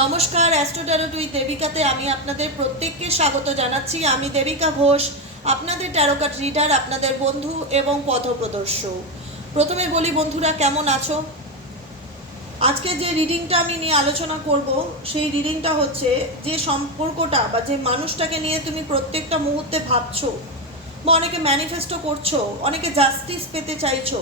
নমস্কার অ্যাস্ট্রোট্যারো টুই দেবিকাতে আমি আপনাদের প্রত্যেককে স্বাগত জানাচ্ছি। আমি দেবিকা ঘোষ, আপনাদের ট্যারোকাট রিডার আপনাদের বন্ধু এবং পথপ্রদর্শক। প্রথমে বলি, বন্ধুরা, কেমন আছো? আজকে যে রিডিংটা আমি নিয়ে আলোচনা করব, সেই রিডিংটা হচ্ছে যে সম্পর্কটা বা যে মানুষটাকে নিয়ে তুমি প্রত্যেকটা মুহূর্তে ভাবছ বা অনেকে ম্যানিফেস্টো করছ, অনেকে জাস্টিস পেতে চাইছো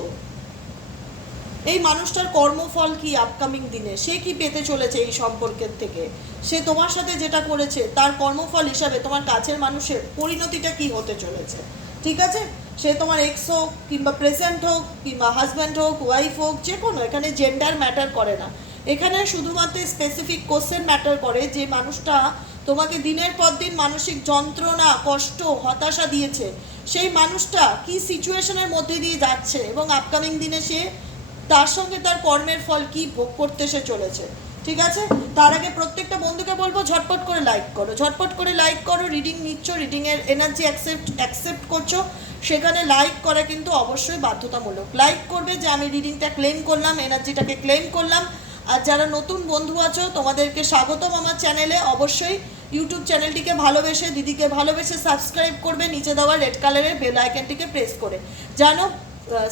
এই মানুষটার কর্মফল কি আপকামিং দিনে? সে কি পেতে চলেছে এই সম্পর্কের থেকে? সে তোমার সাথে যেটা করেছে, তার কর্মফল হিসাবে তোমার কাছের মানুষের পরিণতিটা কি হতে চলেছে? ঠিক আছে? সে তোমার এক্স হোক, কিংবা প্রেজেন্ট হোক, কিংবা হাজব্যান্ড হোক ওয়াইফ হোক, যে কোনো, এখানে জেন্ডার ম্যাটার করে না। এখানে শুধুমাত্র স্পেসিফিক কোশ্চেন ম্যাটার করে যে মানুষটা তোমাকে দিনের পর দিন মানসিক যন্ত্রণা, কষ্ট, হতাশা দিয়েছে। সেই মানুষটা কি সিচুয়েশনের মধ্যে দিয়ে যাচ্ছে? এবং আপকামিং দিনে সে তার সঙ্গে তার কর্মের ফল কি ভোগ করতে সে চলেছে, ঠিক আছে? তার আগে প্রত্যেকটা বন্ধুকে বলব, ঝটপট করে লাইক করো। ঝটপট করে লাইক করো রিডিং নিচ্ছ রিডিংয়ের এনার্জি অ্যাকসেপ্ট অ্যাকসেপ্ট করছ। সেখানে লাইক করা কিন্তু অবশ্যই বাধ্যতামূলক। লাইক করবে যে আমি রিডিংটা ক্লেম করলাম এনার্জিটাকে ক্লেম করলাম। আর যারা নতুন বন্ধু আছো, তোমাদেরকে স্বাগতম আমার চ্যানেলে অবশ্যই ইউটিউব চ্যানেলটিকে ভালোবেসে, দিদিকে ভালোবেসে সাবস্ক্রাইব করবে, নিচে দেওয়া রেড কালারের বেল আইকনটিকে প্রেস করে। জানো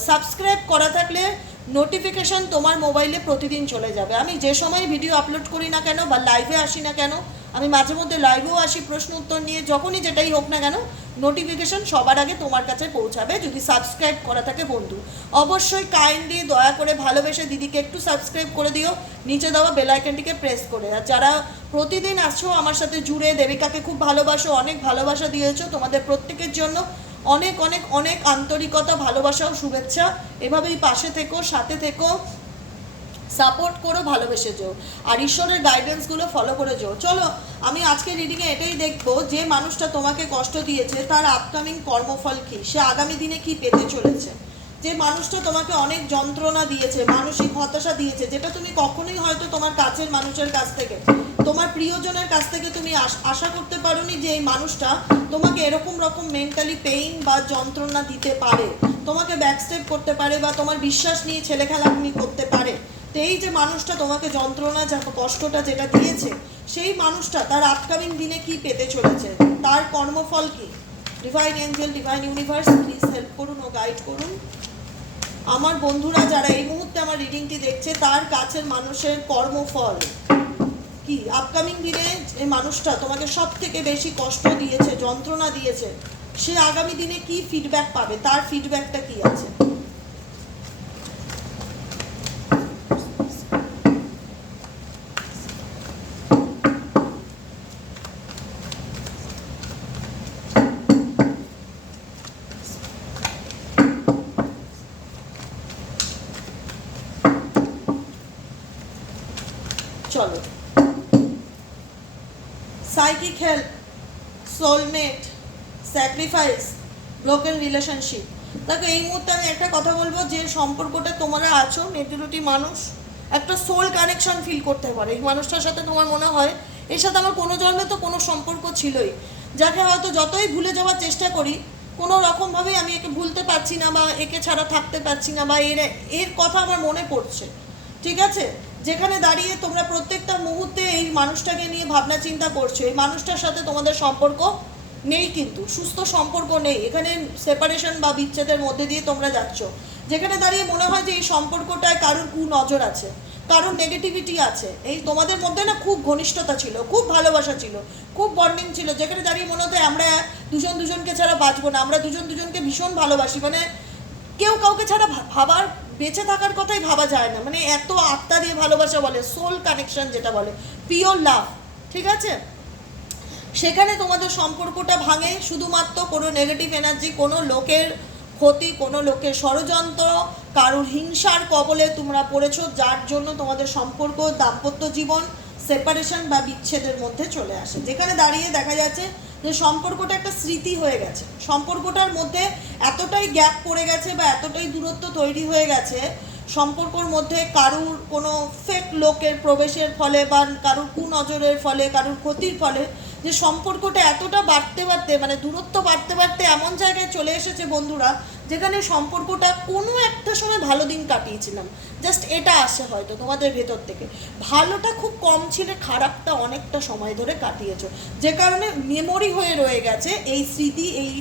সাবস্ক্রাইব করা থাকলে নোটিফিকেশন তোমার মোবাইলে প্রতিদিন চলে যাবে। আমি যে সময় ভিডিও আপলোড করি না কেন বা লাইভে আসি না কেন, আমি মাঝে মধ্যে লাইভেও আসি প্রশ্ন উত্তর নিয়ে, যখনই যেটাই হোক না কেন নোটিফিকেশন সবার আগে তোমার কাছে পৌঁছাবে যদি সাবস্ক্রাইব করা থাকে বন্ধু। অবশ্যই কাইন্ডলি দয়া করে ভালোবেসে দিদিকে একটু সাবস্ক্রাইব করে দিও, নিচে দেওয়া বেল আইকনটিকে প্রেস করে। আর যারা প্রতিদিন আসছো আমার সাথে জুড়ে, দেবিকাকে খুব ভালোবাসো, অনেক ভালোবাসা দিয়েছ তোমাদের প্রত্যেকের জন্য। অনেক অনেক অনেক আন্তরিকতা, ভালোবাসা ও শুভেচ্ছা। এভাবেই পাশে থেকো, সাথে থেকো। সাপোর্ট করো, ভালোবেসে যেও। আর ঈশ্বরের গাইডেন্সগুলো ফলো করে যেও। চলো, আমি আজকে রিডিংয়ে এটাই দেখব, যে মানুষটা তোমাকে কষ্ট দিয়েছে, তার আপকামিং কর্মফল কী? সে আগামী দিনে কি পেতে চলেছে? যে মানুষটা তোমাকে অনেক যন্ত্রণা দিয়েছে, মানসিক হতাশা দিয়েছে, যেটা তুমি কখনোই হয়তো তোমার কাছের মানুষের কাছ থেকে তোমার প্রিয়জনের কাছ থেকে তুমি আশ- করতে পারোনি যে এই মানুষটা তোমাকে এরকম রকম মেন্টালি পেইন বা যন্ত্রণা দিতে পারে। তোমাকে ব্যাকস্টেপ করতে পারে বা তোমার বিশ্বাস নিয়ে ছেলে খেলামি করতে পারে। তো এই যে মানুষটা তোমাকে যন্ত্রণা যা কষ্টটা যেটা দিয়েছে, সেই মানুষটা তার আপকামিং দিনে কি পেতে চলেছে? তার কর্মফল কি? Divine angel divine universe please help করুন ও গাইড করুন। আমার বন্ধুরা যারা এই মুহূর্তে আমার রিডিংটি দেখছে, তার কাছের মানুষের কর্মফল। কি? আপকামিং দিনে যে মানুষটা তোমাকে সব থেকে বেশি কষ্ট দিয়েছে, যন্ত্রণা দিয়েছে, সে আগামী দিনে কি ফিডব্যাক পাবে? তার ফিডব্যাকটা কি আছে? চলো। Psychic help soulmate sacrifice broken relationship দেখো, এই মুহূর্তে আমি একটা কথা বলব, যে সম্পর্কটা তোমরা আছো মেজরিটি মানুষ, একটা সোল কানেকশন ফিল করতে পারে। এই মানুষটার সাথে তোমার মনে হয়, এর সাথে আমার কোনো জন্মে তো কোনো সম্পর্ক ছিলই। যাকে হয়তো যতই ভুলে যাওয়ার চেষ্টা করি, কোনো রকমভাবেই আমি একে ভুলতে পারছি না, বা একে ছাড়া থাকতে পারছি না, বা এর এর কথা আমার মনে পড়ছে। ঠিক আছে? যেখানে দাঁড়িয়ে তোমরা প্রত্যেকটা মুহূর্তে এই মানুষটাকে নিয়ে ভাবনা চিন্তা করছ, এই মানুষটার সাথে তোমাদের সম্পর্ক নেই কিন্তু, সুস্থ সম্পর্ক নেই। এখানে সেপারেশন বা বিচ্ছেদের মধ্যে দিয়ে তোমরা যাচ্ছ। যেখানে দাঁড়িয়ে মনে হয় যে এই সম্পর্কটায় কারোর কু নজর আছে, কারোর নেগেটিভিটি আছে। এই তোমাদের মধ্যে না খুব ঘনিষ্ঠতা ছিল, খুব ভালোবাসা ছিল, খুব বন্ডিং ছিল। যেখানে দাঁড়িয়ে মনে হতো আমরা দুজন দুজনকে ছাড়া বাঁচবো না, আমরা দুজন দুজনকে ভীষণ ভালোবাসি। মানে কেউ কাউকে ছাড়া ভাবার বেঁচে থাকার কথাই ভাবা যায় না। মানে এত আত্মা দিয়ে ভালোবাসা বলে সোল কানেকশন যেটা বলে পিওর লাভ ঠিক আছে? সেখানে তোমাদের সম্পর্কটা ভাঙে, শুধুমাত্র কোনো নেগেটিভ এনার্জি কোনো লোকের ক্ষতি, কোনো লোকের ষড়যন্ত্র, কারোর হিংসার কবলে তোমরা পড়েছো, যার জন্য তোমাদের সম্পর্ক, দাম্পত্য জীবন সেপারেশন বা বিচ্ছেদের মধ্যে চলে আসে। যেখানে দাঁড়িয়ে দেখা যাচ্ছে যে সম্পর্কটা একটা স্মৃতি হয়ে গেছে। সম্পর্কটার মধ্যে এতটাই গ্যাপ পড়ে গেছে বা এতটাই দূরত্ব তৈরি হয়ে গেছে, সম্পর্কর মধ্যে কারুর কোনো ফেক লোকের প্রবেশের ফলে বা কারুর কুনজরের ফলে, কারুর ক্ষতির ফলে যে সম্পর্কটা এতটা বাড়তে বাড়তে মানে দূরত্ব বাড়তে বাড়তে এমন জায়গায় চলে এসেছে বন্ধুরা, যেখানে সম্পর্কটা কোনো একটা সময় ভালো দিন কাটিয়েছিলাম। জাস্ট এটা আসে হয়তো তোমাদের ভেতর থেকে। ভালোটা খুব কম ছিল, খারাপটা অনেকটা সময় ধরে কাটিয়েছো। যে কারণে মেমোরি হয়ে রয়ে গেছে এই স্মৃতি, এই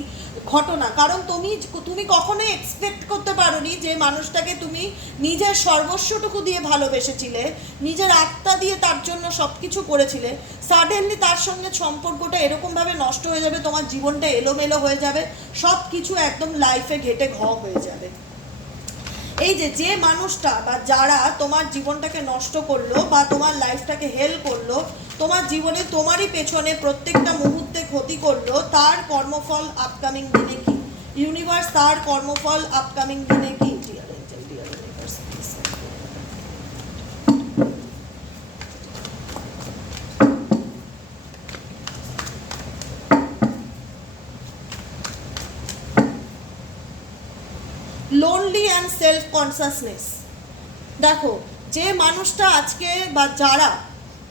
ঘটনা। কারণ তুমি তুমি কখনোই এক্সপেক্ট করতে পারোনি যে মানুষটাকে তুমি নিজের সর্বস্বটুকু দিয়ে ভালোবেসেছিলে, নিজের আত্মা দিয়ে তার জন্য সব কিছু করেছিলে। সাডেনলি তার সঙ্গে সম্পর্কটা এরকমভাবে নষ্ট হয়ে যাবে, তোমার জীবনটা এলোমেলো হয়ে যাবে সব কিছু একদম লাইফে ঘেটে ঘ হয়ে যাবে। এই যে যে মানুষটা বা যারা তোমার জীবনটাকে নষ্ট করল বা তোমার লাইফটাকে হেল্প করল, তোমার জীবনে তোমারই পেছনে প্রত্যেকটা মুহূর্তে ক্ষতি করল, তার কর্মফল আপকামিং দিনে কি? ইউনিভার্স তার কর্মফল আপকামিং দিনে কি? সেলফ কনসাসনেস দেখো, যে মানুষটা আজকে বা যারা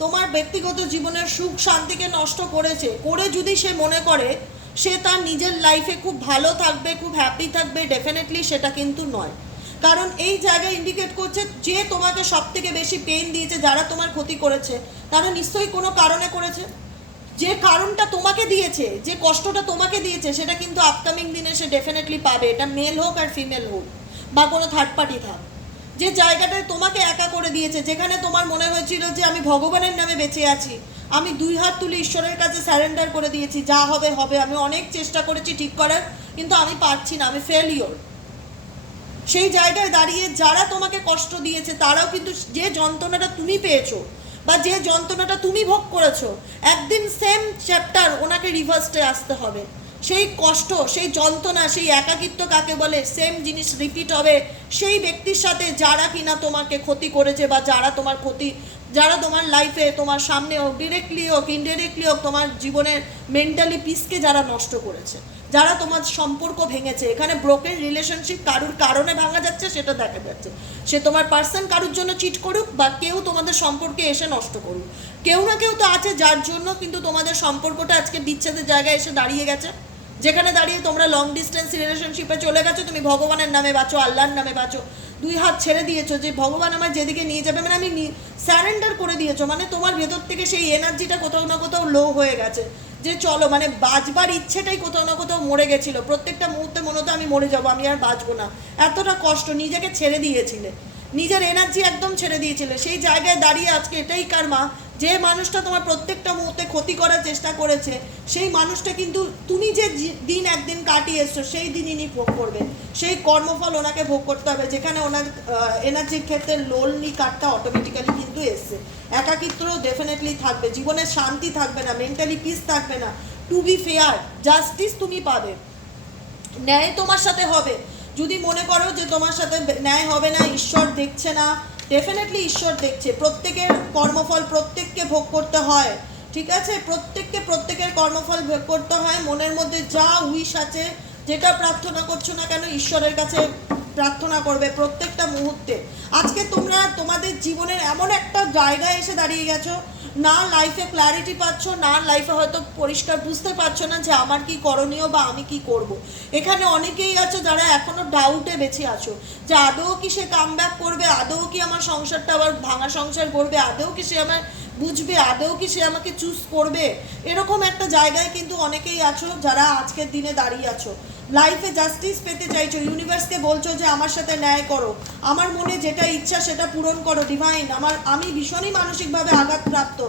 তোমার ব্যক্তিগত জীবনের সুখ শান্তিকে নষ্ট করেছে, করে যদি সে মনে করে, সে তার নিজের লাইফে খুব ভালো থাকবে, খুব হ্যাপি থাকবে ডেফিনেটলি সেটা কিন্তু নয়। কারণ এই জায়গায় ইন্ডিকেট করছে যে তোমাকে সব থেকে বেশি পেইন দিয়েছে, যারা তোমার ক্ষতি করেছে, তারা নিশ্চয়ই কোনো কারণে করেছে। যে কারণটা তোমাকে দিয়েছে, যে কষ্টটা তোমাকে দিয়েছে, সেটা কিন্তু আপকামিং দিনে সে ডেফিনেটলি পাবে। এটা মেল হোক আর ফিমেল হোক। বা কোনো থার্ড পার্টি থাক। যে জায়গাটায় তোমাকে একা করে দিয়েছে, যেখানে তোমার মনে হয়েছিল যে আমি ভগবানের নামে বেঁচে আছি, আমি দুই হাত তুলে ঈশ্বরের কাছে স্যারেন্ডার করে দিয়েছি, যা হবে হবে, আমি অনেক চেষ্টা করেছি ঠিক করার, কিন্তু আমি পারছি না, আমি ফেলিওর সেই জায়গায় দাঁড়িয়ে যারা তোমাকে কষ্ট দিয়েছে, তারাও কিন্তু যে যন্ত্রণাটা তুমি পেয়েছ বা যে যন্ত্রণাটা তুমি ভোগ করেছ, একদিন সেম চ্যাপ্টার ওনাকে রিভার্সটে আসতে হবে। সেই কষ্ট, সেই যন্ত্রণা, সেই একাকিত্ব কাকে বলে সেম জিনিস রিপিট হবে। সেই ব্যক্তির সাথে যারা কিনা তোমাকে ক্ষতি করেছে বা যারা তোমার ক্ষতি, যারা তোমার লাইফে তোমার সামনে হোক ডিরেক্টলি হোক ইনডিরেক্টলি হোক, তোমার জীবনের মেন্টালি পিসকে যারা নষ্ট করেছে, যারা তোমার সম্পর্ক ভেঙেছে, এখানে ব্রোকেন রিলেশনশিপ কারুর কারণে ভাঙা যাচ্ছে, সেটা দেখা যাচ্ছে। সে তোমার পার্সন কারুর জন্য চিট করুক বা কেউ তোমাদের সম্পর্কে এসে নষ্ট করুক। কেউ না কেউ তো আছে, যার জন্য কিন্তু তোমাদের সম্পর্কটা আজকে বিচ্ছেদের জায়গায় এসে দাঁড়িয়ে গেছে। যেখানে দাঁড়িয়ে তোমরা লং ডিস্টেন্স রিলেশনশিপে চলে গেছো, তুমি ভগবানের নামে বাঁচো, আল্লাহর নামে বাঁচো। দুই হাত ছেড়ে দিয়েছ যে ভগবান আমার যেদিকে নিয়ে যাবে মানে আমি স্যারেন্ডার করে দিয়েছ মানে তোমার ভেতর থেকে সেই এনার্জিটা কোথাও না কোথাও লো হয়ে গেছে। যে চলো মানে বাঁচবার ইচ্ছেটাই কোথাও না কোথাও মরে গেছিল। প্রত্যেকটা মুহূর্তে মনে হতো আমি মরে যাব, আমি আর বাঁচবো না। এতটা কষ্ট নিজেকে ছেড়ে দিয়েছিলে। নিজের এনার্জি একদম ছেড়ে দিয়েছিলে। সেই জায়গায় দাঁড়িয়ে আজকে এটাই কারমা যে মানুষটা তোমার প্রত্যেকটা মুহূর্তে ক্ষতি করার চেষ্টা করেছে, সেই মানুষটা কিন্তু তুমি যে দিন একদিন কাটিয়ে এসছো, সেই দিন ইনি ভোগ করবে। সেই কর্মফল ওনাকে ভোগ করতে হবে, যেখানে ওনার এনার্জির ক্ষেত্রে লোনলি কার্ডটা অটোমেটিক্যালি কিন্তু এসছে। একাকিত্ব ডেফিনেটলি থাকবে, জীবনে শান্তি থাকবে না মেন্টালি পিস থাকবে না। টু বি ফেয়ার জাস্টিস তুমি পাবে। ন্যায় তোমার সাথে হবে। যদি মনে করো যে তোমার সাথে ন্যায় হবে না, ঈশ্বর দেখছে না ডেফিনেটলি ঈশ্বর দেখছে। প্রত্যেকের কর্মফল প্রত্যেককে ভোগ করতে হয়। ঠিক আছে? প্রত্যেককে প্রত্যেকের কর্মফল ভোগ করতে হয়। মনের মধ্যে যা উইশ আছে, যেটা প্রার্থনা করছ না কেন, ঈশ্বরের কাছে প্রার্থনা করবে প্রত্যেকটা মুহূর্তে। আজকে তোমরা তোমাদের জীবনের এমন একটা জায়গায় এসে দাঁড়িয়ে গেছো না লাইফে ক্ল্যারিটি পাচ্ছ, না লাইফে হয়তো পরিষ্কার বুঝতে পারছ না যে আমার কি করণীয় বা আমি কি করব। এখানে অনেকেই আছো যারা এখনও ডাউটে বেঁচে আছো যে আদৌ কি সে কাম করবে, আদৌ কি আমার সংসারটা আবার ভাঙা সংসার করবে আদৌ কি সে আমার বুঝবে, আদৌ কি সে আমাকে চুজ করবে এরকম একটা জায়গায় কিন্তু অনেকেই আছো যারা আজকের দিনে দাঁড়িয়ে আছো লাইফে জাস্টিস পেতে চাইছো ইউনিভার্সকে বলছো যে আমার সাথে ন্যায় করো। আমার মনে যেটা ইচ্ছা সেটা পূরণ করো ডিভাইন আমার, আমি ভীষণই মানসিকভাবে আঘাতপ্রাপ্ত।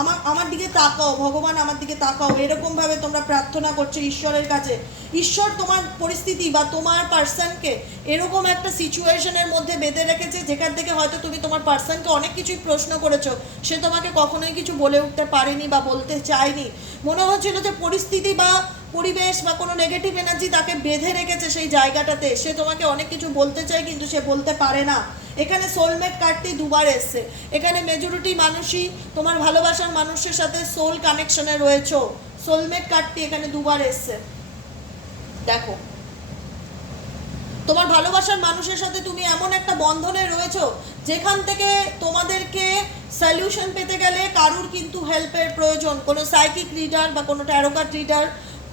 আমার আমার দিকে তাকাও, ভগবান আমার দিকে তাকাও। এরকমভাবে তোমরা প্রার্থনা করছ ঈশ্বরের কাছে। ঈশ্বর তোমার পরিস্থিতি বা তোমার পার্সনকে এরকম একটা সিচুয়েশনের মধ্যে বেঁধে রেখেছে, যেখান থেকে হয়তো তুমি তোমার পার্সনকে অনেক কিছুই প্রশ্ন করেছ। সে তোমাকে কখনোই কিছু বলে উঠতে পারেনি বা বলতে চায়নি। মনে হচ্ছিল যে পরিস্থিতি বা পরিবেশ বা কোনো নেগেটিভ এনার্জি তাকে বেঁধে রেখেছে সেই জায়গাটাতে। সে তোমাকে অনেক কিছু বলতে চায়, কিন্তু সে বলতে পারে না। এখানে সোলমেট কার্ডটি দুবার এসছে। এখানে মেজরিটি মানুষই তোমার ভালোবাসার মানুষের সাথে সোল কানেকশনে রয়েছো। সোলমেট কার্ডটি এখানে দুবার এসছে। দেখো। তোমার ভালোবাসার মানুষের সাথে তুমি এমন একটা বন্ধনে রয়েছো, যেখান থেকে তোমাদেরকে সলিউশন পেতে গেলে কারুর কিন্তু হেল্পের প্রয়োজন। কোনো সাইকিক রিডার বা কোনো ট্যারোকার লিডার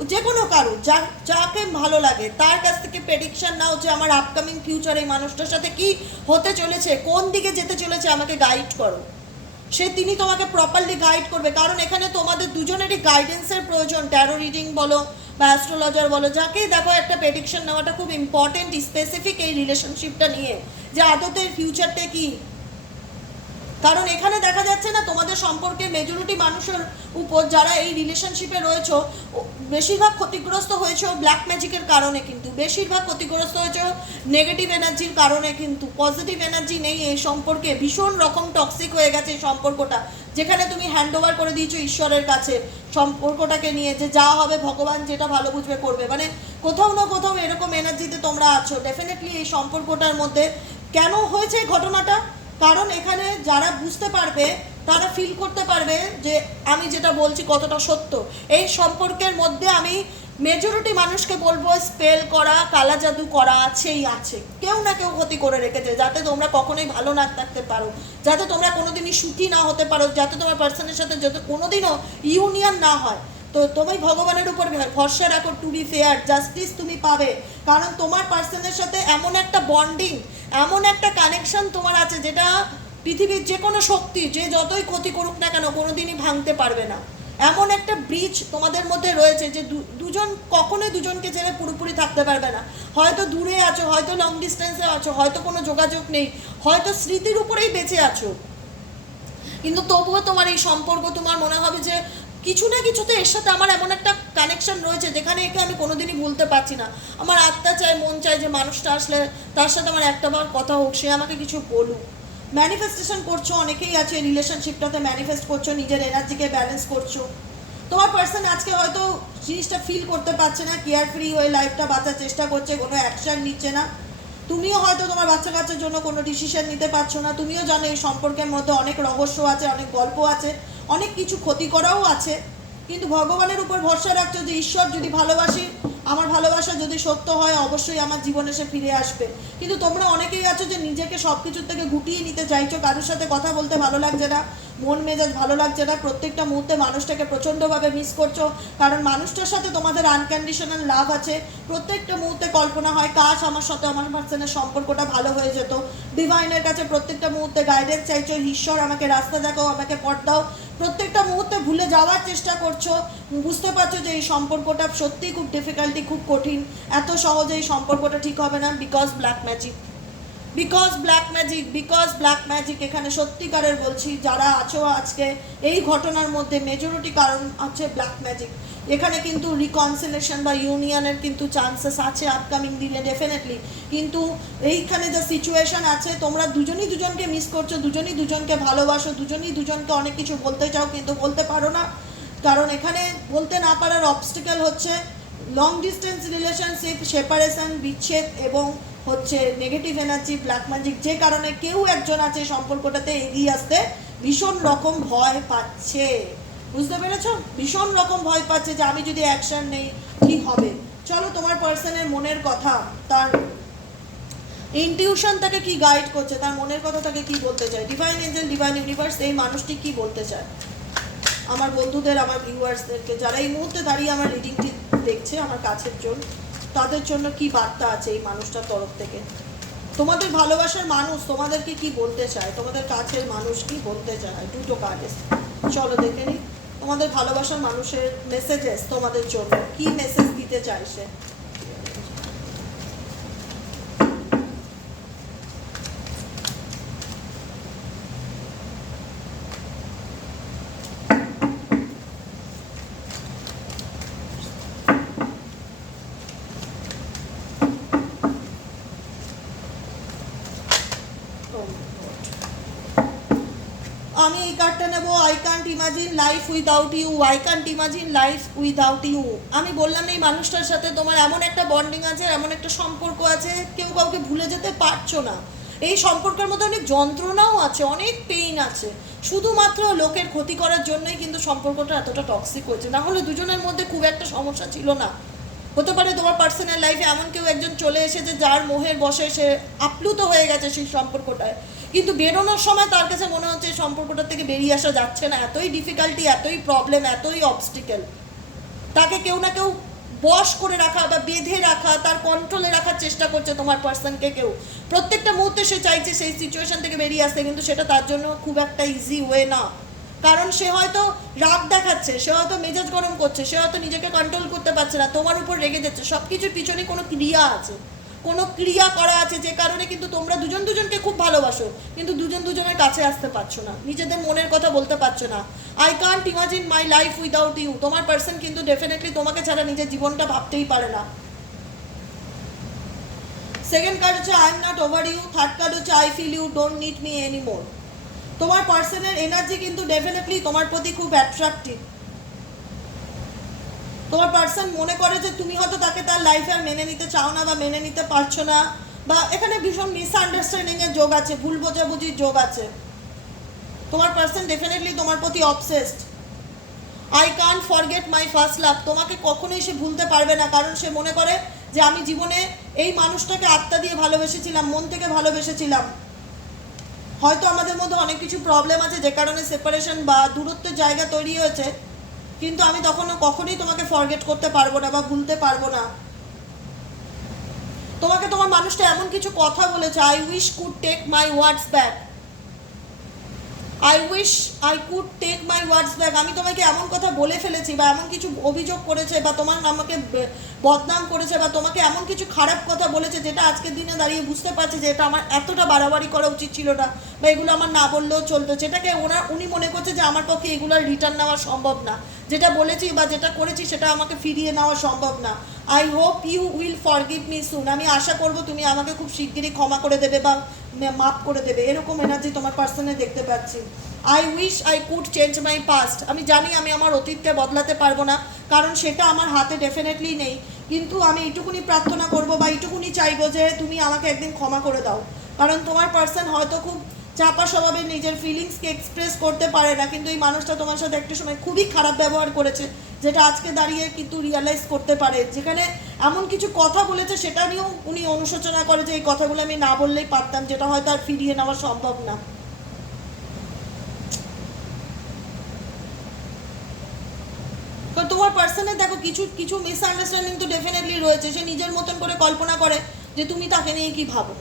যে কোনো কারও, যা, যাকে ভালো লাগে, তার কাছ থেকে প্রেডিকশন নাও যে আমার আপকামিং ফিউচার এই মানুষটার সাথে কি হতে চলেছে, কোন দিকে যেতে চলেছে, আমাকে গাইড করো। সে, তিনি তোমাকে প্রপারলি গাইড করবে। কারণ এখানে তোমাদের দুজনেরই গাইডেন্সের প্রয়োজন। ট্যারো রিডিং বলো বা অ্যাস্ট্রোলজার বলো যাকেই দেখো একটা প্রেডিকশন নেওয়াটা খুব ইম্পর্টেন্ট স্পেসিফিক এই রিলেশনশিপটা নিয়ে। যে আদতের ফিউচারটা কি? কারণ এখানে দেখা যাচ্ছে না তোমাদের সম্পর্কে মেজরিটি মানুষের উপর যারা এই রিলেশনশিপে রয়েছে বেশিরভাগ ক্ষতিগ্রস্ত হয়েছে ব্ল্যাক ম্যাজিকের কারণে কিন্তু। বেশিরভাগ ক্ষতিগ্রস্ত হয়েছে নেগেটিভ এনার্জির কারণে কিন্তু। পজিটিভ এনার্জি নেই এই সম্পর্কে। ভীষণ রকম টক্সিক হয়ে গেছে এই সম্পর্কটা, যেখানে তুমি হ্যান্ড ওভার করে দিয়েছ ঈশ্বরের কাছে সম্পর্কটাকে নিয়ে যে যা হবে ভগবান যেটা ভালো বুঝবে করবে। মানে কোথাও না কোথাও এরকম এনার্জিতে তোমরা আছো। ডেফিনেটলি এই সম্পর্কটার মধ্যে কেন হয়েছে ঘটনাটা? কারণ এখানে যারা বুঝতে পারবে, তারা ফিল করতে পারবে যে আমি যেটা বলছি কতটা সত্য। এই সম্পর্কের মধ্যে আমি মেজরিটি মানুষকে বলব স্পেল করা, কালা জাদু করা আছেই আছে। কেউ না কেউ ক্ষতি করে রেখেছে, যাতে তোমরা কখনোই ভালো না থাকতে পারো। যাতে তোমরা কোনোদিনই সুখী না হতে পারো, যাতে তোমার পার্সনের সাথে যাতে কোনোদিনও ইউনিয়ন না হয়। তো তুমি ভগবানের উপর ভরসা রাখো টু বি ফেয়ার জাস্টিস তুমি পাবে। কারণ তোমার পার্সনের সাথে এমন একটা বন্ডিং এমন একটা কানেকশন তোমার আছে যেটা পৃথিবীর যে কোনো শক্তি, যে যতই ক্ষতি করুক না কেন কোনোদিনই ভাঙতে পারবে না। এমন একটা ব্রিজ তোমাদের মধ্যে রয়েছে যে দুজন, কখনোই দুজনকে ছেড়ে পুরোপুরি থাকতে পারবে না। হয়তো দূরে আছো, হয়তো লং ডিস্টেন্সে আছো, হয়তো কোনো যোগাযোগ নেই, হয়তো স্মৃতির উপরেই বেঁচে আছো। কিন্তু তবুও তোমার এই সম্পর্ক, তোমার মনে হবে যে কিছু না কিছুতে এর সাথে আমার এমন একটা কানেকশন রয়েছে যেখানে একে আমি কোনোদিনই ভুলতে পারছি না। আমার আত্মা চায়, মন চায় যে মানুষটা আসলে তার সাথে আমার একটা বার কথা হোক, সে আমাকে কিছু বলুক। ম্যানিফেস্টেশন করছ, অনেকেই আছে রিলেশনশিপটাতে ম্যানিফেস্ট করছ, নিজের এনার্জিকে ব্যালেন্স করছ। তোমার পার্সন আজকে হয়তো জিনিসটা ফিল করতে পারছে না কেয়ার ফ্রি হয়ে লাইফটা বাঁচার চেষ্টা করছে, কোনো অ্যাকশন নিচ্ছে না। তুমিও হয়তো তোমার বাচ্চা কাচ্চার জন্য কোনো ডিসিশন নিতে পারছ না। তুমিও জানো এই সম্পর্কের মধ্যে অনেক রহস্য আছে, অনেক গল্প আছে, অনেক কিছু ক্ষতি করাও আছে। কিন্তু ভগবানের উপর ভরসা রাখছো যে, ঈশ্বর যদি ভালোবাসি, আমার ভালোবাসা যদি সত্য হয়, অবশ্যই আমার জীবনে সে ফিরে আসবে। কিন্তু তোমরা অনেকেই আছো যে, নিজেকে সব কিছুর থেকে গুটিয়ে নিতে চাইছো, কারোর সাথে কথা বলতে ভালো লাগছে না। মন মেজাজ ভালো লাগছে না, প্রত্যেকটা মুহূর্তে মানুষটাকে প্রচণ্ডভাবে মিস করছ, কারণ মানুষটার সাথে তোমাদের আনকন্ডিশনাল লাভ আছে। প্রত্যেকটা মুহূর্তে কল্পনা হয় কাশ আমার সাথে, আমার পার্সনের সম্পর্কটা ভালো হয়ে যেত। ডিভাইনের কাছে প্রত্যেকটা মুহূর্তে গাইডেন্স চাইছো, ঈশ্বর আমাকে রাস্তা দেখাও, আমাকে পথ দাও। প্রত্যেকটা মুহূর্তে ভুলে যাওয়ার চেষ্টা করছ। বুঝতে পারছ যে এই সম্পর্কটা সত্যিই খুব ডিফিকাল্টি খুব কঠিন। এত সহজে এই সম্পর্কটা ঠিক হবে না because black magic because black magic because black magic এখানে সত্যিকারের বলছি, যারা আছো আজকে, এই ঘটনার মধ্যে মেজরিটি কারণ হচ্ছে ব্ল্যাক ম্যাজিক এখানে কিন্তু রিকনসিলেশন বা ইউনিয়নের কিন্তু চান্সেস আছে আপকামিং দিনে ডেফিনেটলি কিন্তু এইখানে যে সিচুয়েশন আছে, তোমরা দুজনই দুজনকে মিস করছ, দুজনই দুজনকে ভালোবাসো, দুজনই দুজনকে অনেক কিছু বলতে চাও, কিন্তু বলতে পারো না। কারণ এখানে বলতে না পারার অবস্টিক্যাল হচ্ছে লং ডিস্টেন্স রিলেশনশিপ সেপারেশন বিচ্ছেদ এবং হচ্ছে নেগেটিভ এনার্জি ব্ল্যাক ম্যাজিক যে কারণে কেউ একজন আছে সম্পর্কটাতে এগিয়ে আসতে ভীষণ রকম ভয় পাচ্ছে। বুঝতে পেরেছ? ভীষণ রকম ভয় পাচ্ছে যে আমি যদি অ্যাকশন নেই, কি হবে? চলো তোমার পার্সনের মনের কথা, তার ইনটিউশন তাকে কি গাইড করছে, তার মনের কথা তাকে কি বলতে চায়? ডিভাইন এঞ্জেল ডিভাইন ইউনিভার্স এই মানুষটি কি বলতে চায়? আমার বন্ধুদের, আমার ভিউয়ার্সদেরকে যারা এই মুহূর্তে দাঁড়িয়ে আমার রিডিংটি দেখছে, আমার কাছের জন তাদের জন্য কি বার্তা আছে এই মানুষটার তরফ থেকে? তোমাদের ভালোবাসার মানুষ তোমাদেরকে কি বলতে চায়? তোমাদের কাছের মানুষ কি বলতে চায়? দুটো কাজে চলো দেখে নি তোমাদের ভালোবাসার মানুষের মেসেজেস তোমাদের জন্য। কি মেসেজ দিতে চায় সে? আমি এই কার্ডটা নেব I can't imagine life without you I can't imagine life without you আমি বললাম না এই মানুষটার সাথে তোমার এমন একটা বন্ডিং আছে এমন একটা সম্পর্ক আছে, কেউ কাউকে ভুলে যেতে পারছ না। এই সম্পর্কের মধ্যে অনেক যন্ত্রণাও আছে, অনেক পেইন আছে। শুধুমাত্র লোকের ক্ষতি করার জন্যই কিন্তু সম্পর্কটা এতটা টক্সিক হয়েছে না হলে দুজনের মধ্যে খুব একটা সমস্যা ছিল না। হতে পারে তোমার পার্সোনাল লাইফে এমন কেউ একজন চলে এসেছে, যার মোহের বসে সে আপ্লুত হয়ে গেছে সেই সম্পর্কটায়। কিন্তু বেরোনোর সময় তার কাছে মনে হচ্ছে সম্পর্কটা থেকে বেরিয়ে আসা যাচ্ছে না। এতই ডিফিকাল্টি এতই প্রবলেম এতই অবস্টিকেল তাকে কেউ না কেউ বশ করে রাখা বা বেঁধে রাখা, তার কন্ট্রোলে রাখার চেষ্টা করছে তোমার পার্সনকে কেউ। প্রত্যেকটা মুহূর্তে সে চাইছে সেই সিচুয়েশন থেকে বেরিয়ে আসতে, কিন্তু সেটা তার জন্য খুব একটা ইজি ওয়ে না। কারণ সে হয়তো রাগ দেখাচ্ছে, সে হয়তো মেজাজ গরম করছে, সে হয়তো নিজেকে কন্ট্রোল করতে পারছে না, তোমার উপর রেগে যাচ্ছে সব কিছুর পিছনে কোনো ক্রিয়া আছে। কোনো ক্রিয়া করা আছে যে কারণে কিন্তু তোমরা দুজন দুজনকে খুব ভালোবাসো, কিন্তু দুজন দুজনের কাছে আসতে পারছ না, নিজেদের মনের কথা বলতে পারছ না। I can't imagine my life without you তোমার পার্সন কিন্তু ডেফিনেটলি তোমাকে ছাড়া নিজের জীবনটা ভাবতেই পারে না। সেকেন্ড কার্ড হচ্ছে I am not over you third card হচ্ছে I feel you don't need me any more তোমার পার্সনের এনার্জি কিন্তু ডেফিনেটলি তোমার প্রতি খুব অ্যাট্রাকটিভ তোমার পার্সন মনে করে যে তুমি হয়তো তাকে তার লাইফে আর মেনে নিতে চাও না বা মেনে নিতে পারছ না বা এখানে ভীষণ মিসআন্ডারস্ট্যান্ডিং এর যোগ আছে, ভুল বোঝাবুঝির যোগ আছে। তোমার পার্সন ডেফিনেটলি তোমার প্রতি obsessed I can't forget my first love তোমাকে কখনোই সে ভুলতে পারবে না, কারণ সে মনে করে যে আমি জীবনে এই মানুষটাকে আত্মা দিয়ে ভালোবেসেছিলাম, মন থেকে ভালোবেসেছিলাম। হয়তো আমাদের মধ্যে অনেক কিছু প্রবলেম আছে, যে কারণে সেপারেশন বা দূরত্বের জায়গা তৈরি হয়েছে। কিন্তু আমি তখন কখনোই তোমাকে ফরগেট করতে পারব না বা ভুলতে পারব না। তোমাকে তোমার মানুষটা এমন কিছু কথা বলেছে I wish could take my words back I wish I could take my words back আমি তোমাকে এমন কথা বলে ফেলেছি বা এমন কিছু অভিযোগ করেছে বা তোমার আমাকে বদনাম করেছে বা তোমাকে এমন কিছু খারাপ কথা বলেছে যেটা আজকের দিনে দাঁড়িয়ে বুঝতে পারছে যে এটা আমার এতটা বাড়াবাড়ি করা উচিত ছিল না বা এগুলো আমার না বললেও চলতো। যেটাকে ওনার, উনি মনে করছে যে আমার পক্ষে এগুলোর রিটার্ন নেওয়া সম্ভব না। যেটা বলেছি বা যেটা করেছি সেটা আমাকে ফিরিয়ে নেওয়া সম্ভব না। I hope you will forgive me soon আমি আশা করব তুমি আমাকে খুব শিগগিরই ক্ষমা করে দেবে বা মে- মাফ করে দেবে। এরকম এনার্জি তোমার পার্সনে দেখতে পাচ্ছি। I wish I could change my past আমি জানি আমি আমার অতীতকে বদলাতে পারব না, কারণ সেটা আমার হাতে ডেফিনেটলি নেই। কিন্তু আমি এইটুকুনি প্রার্থনা করব বা এইটুকুনি চাইব যে তুমি আমাকে একদিন ক্ষমা করে দাও। কারণ তোমার পার্সন হয়তো খুব চাপা স্বভাবে নিজের ফিলিংসকে এক্সপ্রেস করতে পারে না, কিন্তু এই মানুষটা তোমার সাথে একটা সময় খুবই খারাপ ব্যবহার করেছে। যেটা আজকে দাঁড়িয়ে কিন্তু রিয়ালাইজ করতে পারে। যেখানে এমন কিছু কথা বলেছে, সেটা নিয়েও উনি অনুশোচনা করে যে এই কথাগুলো আমি না বললেই পারতাম, যেটা হয়তো আর ফিরিয়ে নেওয়া সম্ভব না। তোমার পার্সনের দেখো কিছু কিছু মিসআন্ডারস্ট্যান্ডিং তো ডেফিনেটলি রয়েছে। সে নিজের মতন করে কল্পনা করে যে তুমি তাকে নিয়ে কি ভাবো।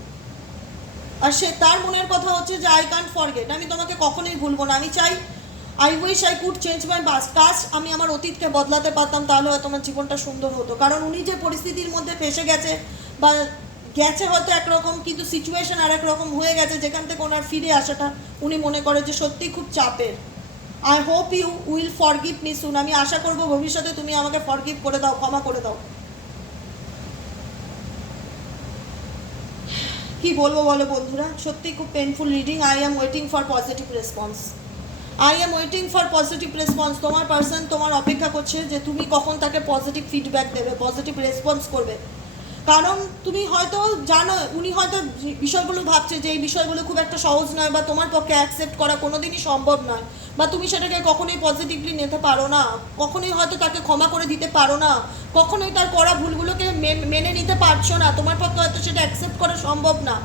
আর সে তার মনের কথা হচ্ছে যে আই কান্ট ফরগেট আমি তোমাকে কখনোই ভুলবো না। আমি চাই I wish I could change my বাস কাজ আমি আমার অতীতকে বদলাতে পারতাম, তাহলে হয়তো আমার জীবনটা সুন্দর হতো। কারণ উনি যে পরিস্থিতির মধ্যে ফেসে গেছে বা গেছে হয়তো একরকম, কিন্তু সিচুয়েশন আর রকম হয়ে গেছে, যেখান থেকে ওনার ফিরে আসাটা উনি মনে করে যে সত্যিই খুব চাপের। I hope you will forgive me soon আমি আশা করব ভবিষ্যতে তুমি আমাকে ফরগিভ করে দাও, ক্ষমা করে দাও। কি বলব বলো বন্ধুরা? সত্যি খুব painful reading I am waiting for positive response I am waiting for positive response তোমার পার্সন তোমার অপেক্ষা করছে যে তুমি কখন তাকে পজিটিভ ফিডব্যাক দেবে পজিটিভ রেসপন্স করবে। কারণ তুমি হয়তো জানো, উনি হয়তো বিষয়গুলো ভাবছে যে এই বিষয়গুলো খুব একটা সহজ নয় বা তোমার পক্ষে অ্যাকসেপ্ট করা কোনোদিনই সম্ভব নয় বা তুমি সেটাকে কখনোই পজিটিভলি নিতে পারো না, কখনোই হয়তো তাকে ক্ষমা করে দিতে পারো না, কখনোই তার করা ভুলগুলোকে মেনে নিতে পারছ না, তোমার পক্ষে হয়তো সেটা অ্যাকসেপ্ট করা সম্ভব না।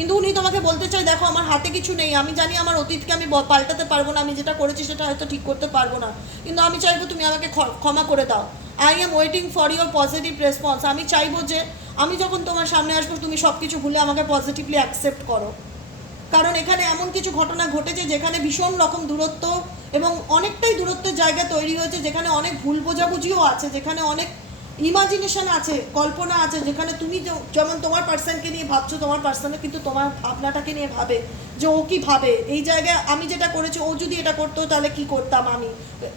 কিন্তু উনি তোমাকে বলতে চাই দেখো, আমার হাতে কিছু নেই। আমি জানি আমার অতীতকে আমি পাল্টাতে পারব না। আমি যেটা করেছি সেটা হয়তো ঠিক করতে পারব না। কিন্তু আমি চাইব তুমি আমাকে ক্ষমা করে দাও। I am waiting for your positive response আমি চাইব যে, আমি যখন তোমার সামনে আসব, তুমি সব কিছু ভুলে আমাকে পজিটিভলি অ্যাকসেপ্ট করো। কারণ এখানে এমন কিছু ঘটনা ঘটেছে যেখানে ভীষণ রকম দূরত্ব এবং অনেকটাই দূরত্বের জায়গা তৈরি হয়েছে, যেখানে অনেক ভুল বোঝাবুঝিও আছে, যেখানে অনেক ইমাজিনেশন আছে, কল্পনা আছে, যেখানে তুমি যেমন তোমার পার্সনকে নিয়ে ভাবছ, তোমার পার্সনে কিন্তু তোমার ভাবনাটাকে নিয়ে ভাবে, যে ও কি ভাবে। এই জায়গায় আমি যেটা করেছি, ও যদি এটা করতো, তাহলে কি করতাম আমি?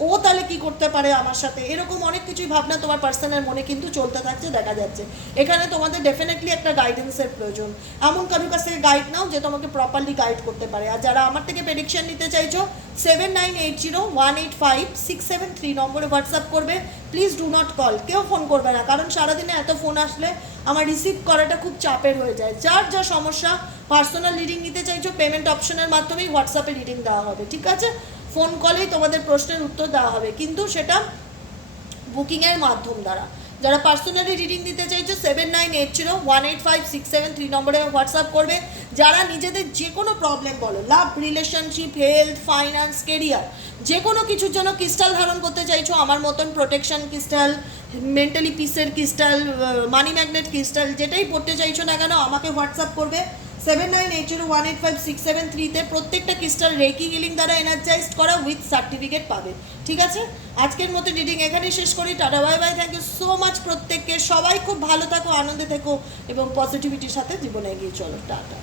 ও তাহলে কি করতে পারে আমার সাথে? এরকম অনেক কিছুই ভাবনা তোমার পার্সনের মনে কিন্তু চলতে থাকছে, দেখা যাচ্ছে। এখানে তোমাদের ডেফিনেটলি একটা গাইডেন্সের প্রয়োজন। এমন কারোর কাছ থেকে গাইড নাও যে তোমাকে প্রপারলি গাইড করতে পারে। আর যারা আমার থেকে প্রেডিকশন নিতে চাইছো seven nine eight zero one eight five six seven three নম্বরে হোয়াটসঅ্যাপ করবে। প্লিজ ডু নট কল কেউ ফোন করবে না, কারণ সারাদিনে এত ফোন আসলে আমার রিসিভ করাটা খুব চাপের হয়ে যায়। যার যা সমস্যা পার্সোনাল রিডিং নিতে চাইছো পেমেন্ট অপশনের মাধ্যমেই হোয়াটসঅ্যাপে রিডিং দেওয়া হবে, ঠিক আছে? ফোন কলেই তোমাদের প্রশ্নের উত্তর দেওয়া হবে, কিন্তু সেটা বুকিংয়ের মাধ্যম দ্বারা। যারা পার্সোনালি রিডিং দিতে চাইছো seven nine eight zero one eight five six seven three নম্বরে হোয়াটসঅ্যাপ করবে। যারা নিজেদের যে কোনো প্রবলেম বলো love relationship health finance career যে কোনো কিছুর জন্য ক্রিস্টাল ধারণ করতে চাইছো, আমার মতন প্রোটেকশন ক্রিস্টাল মেন্টালি পিসের ক্রিস্টাল মানি ম্যাগনেট ক্রিস্টাল যেটাই পড়তে চাইছো না কেন, আমাকে হোয়াটসঅ্যাপ করবে। Seven nine eight zero one eight five six seven থ্রিতে প্রত্যেকটা ক্রিস্টাল রেকি হিলিং দ্বারা এনার্জাইজড করা উইথ সার্টিফিকেট পাবে। ঠিক আছে? আজকের মতো রিডিং এখানেই শেষ করি। Tata bye bye thank you so much প্রত্যেককে। সবাই খুব ভালো থাকো, আনন্দে থেকো এবং পজিটিভিটির সাথে জীবনে এগিয়ে চলো। টাটা।